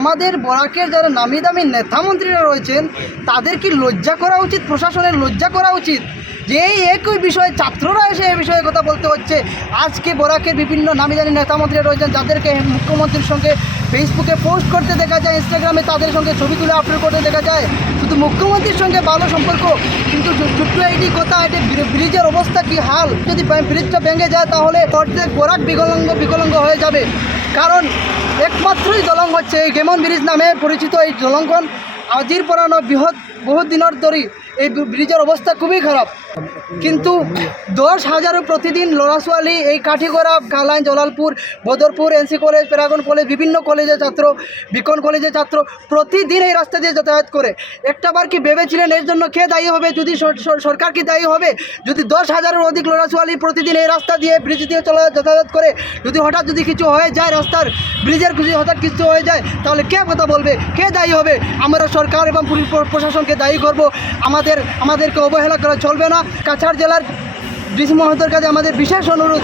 আমাদের বরাকের যারা নামি দামি নেতা মন্ত্রীরা রয়েছেন তাদের কি লজ্জা করা উচিত, প্রশাসনের লজ্জা করা উচিত যে এই একই বিষয়ে ছাত্ররা এসে এই বিষয়ে কথা বলতে হচ্ছে। আজকে বরাকের বিভিন্ন নামি দামি নেতা মন্ত্রীরা রয়েছেন যাদেরকে মুখ্যমন্ত্রীর সঙ্গে ফেসবুকে পোস্ট করতে দেখা যায়, ইনস্টাগ্রামে তাদের সঙ্গে ছবি তুলে আপলোড করতে দেখা যায়, শুধু মুখ্যমন্ত্রীর সঙ্গে ভালো সম্পর্ক, কিন্তু ছোট্ট এইটি কথা, এটি ব্রিজের অবস্থা কি হাল। যদি ব্রিজটা ভেঙে যায় তাহলে অর্ধেক বরাক বিকলাঙ্গ হয়ে যাবে। কারণ একমাত্রই দলং হচ্ছে এই গেমন ব্রিজ নামে পরিচিত এই দলংখন। আজির পুরানো বহু দিনের ধরে এই ব্রিজের অবস্থা খুবই খারাপ, কিন্তু 10,000 প্রতিদিন লড়াছোয়ালি এই Katigora, Kalain, Jalalpur, Badarpur, NC college, Paragon college, বিভিন্ন কলেজের ছাত্র, বিকন কলেজের ছাত্র প্রতিদিন এই রাস্তা দিয়ে যাতায়াত করে। একটাবার কি ভেবেছিলেন এর জন্য কে দায়ী হবে? যদি সরকার কি দায়ী হবে? যদি 10,000-এর অধিক লড়াছোয়ালি প্রতিদিন এই রাস্তা দিয়ে ব্রিজ দিয়ে যাতায়াত করে, যদি হঠাৎ কিছু হয়ে যায়, রাস্তার ব্রিজের হঠাৎ কিছু হয়ে যায়, তাহলে কে কথা বলবে? কে দায়ী হবে? আমরা সরকার এবং পুলিশ প্রশাসনকে দায়ী করব। আমাদেরকে অবহেলা করা চলবে না। কাছাড় জেলার ডিসি মহোদয়ের কাছে আমাদের বিশেষ অনুরোধ,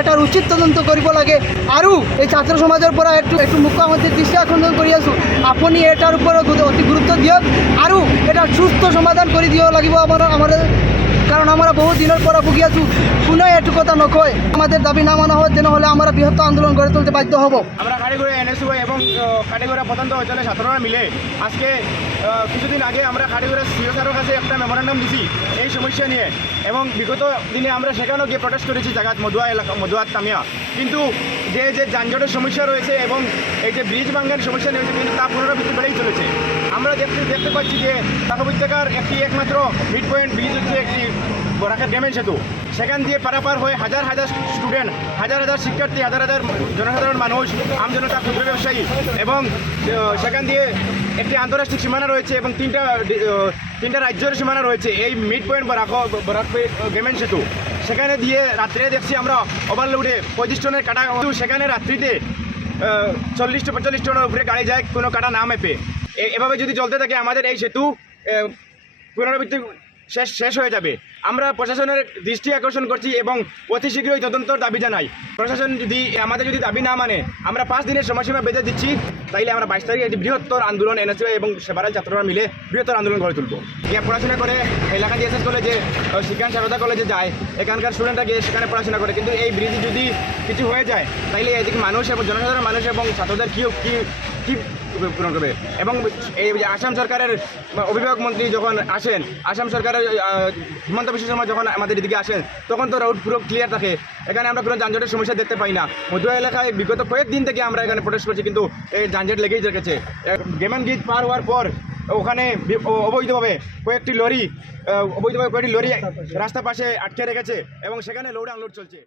এটার উচিত তদন্ত করিব লাগে। আরও এই ছাত্র সমাজের পর একটু মুখ্যমন্ত্রীর দৃষ্টি আকর্ষণ করি আছো, আপনি এটার উপরে অতি গুরুত্ব দিয়ক, আরও এটা সুস্থ সমাধান করে দিও লাগিব আমাদের। কারণ আমরা বহু দিনের পর ভুগি আছো, কোনো একটু কথা নকয়। আমাদের দাবি না মানা হয় তেন হলে আমরা বৃহত্তর আন্দোলন গড়ে তুলতে বাধ্য হব। আমরা কাটিগড়া এনএসইউ এবং কাটিগড়া প্রত্যন্ত অঞ্চলের ছাত্ররা মিলে আজকে কিছুদিন আগে আমরা কাটিগড়া সিও স্যারের কাছে একটা মেমোরেন্ডাম দিছি এই সমস্যা নিয়ে, এবং বিগত দিনে আমরা সেখানেও গিয়ে প্রটেস্ট করেছি জায়গাত মধুয়াত তামিয়া। কিন্তু যে যানজটের সমস্যা রয়েছে এবং এই যে ব্রিজ ভাঙ্গার সমস্যা রয়েছে, কিন্তু তা পুনরাবৃত্তি বেড়েই চলেছে। আমরা দেখতে পাচ্ছি যে টাকা উপত্যকার একমাত্র মিড পয়েন্ট ব্রিজ হচ্ছে একটি বরাকের গেমেন সেতু। সেখান দিয়ে পারাপার হয়ে হাজার হাজার স্টুডেন্ট, হাজার হাজার শিক্ষার্থী, হাজার হাজার জনসাধারণ মানুষ, আমজনতা, ক্ষুদ্র ব্যবসায়ী, এবং সেখান দিয়ে একটি আন্তর্জাতিক সীমানা রয়েছে এবং তিনটা রাজ্যের সীমানা রয়েছে এই মিড পয়েন্ট বরাক গেমেন সেতু। সেখানে দিয়ে রাত্রে দেখছি আমরা ওভারলোডে 25 টনের কাটা, সেখানে রাত্রিতে 40-45 টনের উপরে গাড়ি যায় কোনো কাটা না মেপে। এভাবে যদি চলতে থাকে আমাদের এই সেতু পুনরাবৃত্তি শেষ হয়ে যাবে। আমরা প্রশাসনের দৃষ্টি আকর্ষণ করছি এবং অতি শীঘ্রই তদন্তর দাবি জানাই। প্রশাসন আমাদের যদি দাবি না মানে, আমরা 5 দিনের সময়সীমা বেঁধে দিচ্ছি, তাইলে আমরা 22 তারিখে একটি বৃহত্তর আন্দোলন এনএসইউ এবং সেবারের ছাত্ররা মিলে বৃহত্তর আন্দোলন গড়ে তুলব। গিয়ে পড়াশোনা করে এলাকা দিয়ে এসএস কলেজে, শিক্ষা সারদা কলেজে যায়, এখানকার স্টুডেন্টরা গিয়ে সেখানে পড়াশোনা করে। কিন্তু এই ব্রিজে যদি কিছু হয়ে যায় তাইলে এদিকে মানুষ এবং জনসাধারণ মানুষ এবং ছাত্রদের কি পূরণ করবে? এবং এই আসাম সরকারের অভিভাবক মন্ত্রী যখন আসেন, আসাম সরকারের হিমন্ত বিশ্ব শর্মা যখন আমাদের এদিকে আসেন, তখন তো রোড পুরো ক্লিয়ার থাকে। এখানে আমরা কোনো যানজটের সমস্যা দেখতে পাই না। মধুয়া এলাকায় বিগত কয়েকদিন থেকে আমরা এখানে প্রোটেস্ট করছি, কিন্তু এই যানজট লেগেই রেখেছে। গেমেন ব্রিজ পার হওয়ার পর ওখানে অবৈধভাবে কয়েকটি লরি রাস্তার পাশে আটকে রেখেছে এবং সেখানে লোড আনলোড চলছে।